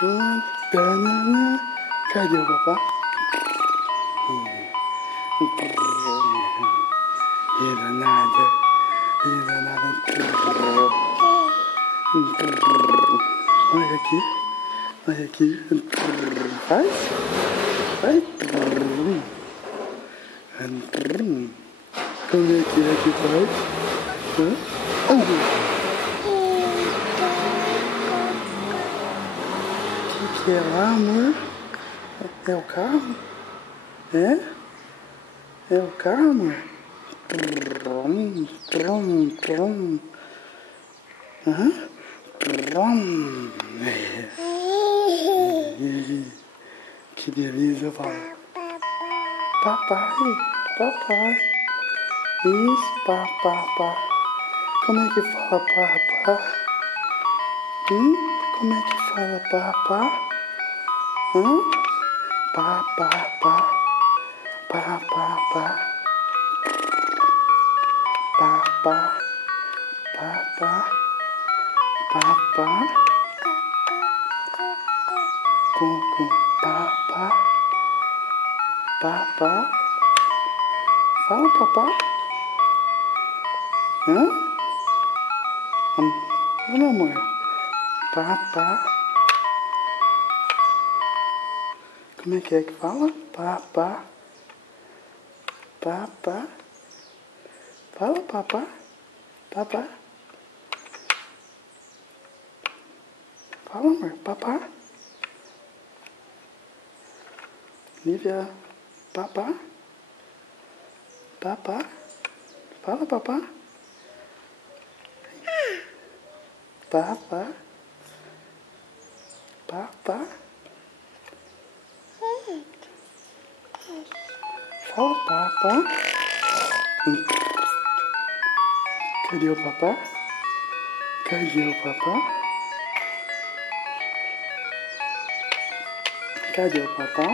Banana. Cadê o papá? Ainda nada. Ainda nada. Olha aqui. Olha aqui. Faz. Vai. Como é que faz? O que é lá, amor? É o carro? É? É o carro, amor? Que delícia, papai. Papai. Isso, papá. Como é que fala papá? Como é que fala papá? Papá. Coco, papá. Fala papá. Fala, amor. Papá. Como é que fala? Papá. Fala papá. Fala, amor. Papá. Lívia. Papá. Fala papá. Papá. Fala papá. Cadê o papá? Cadê o papá?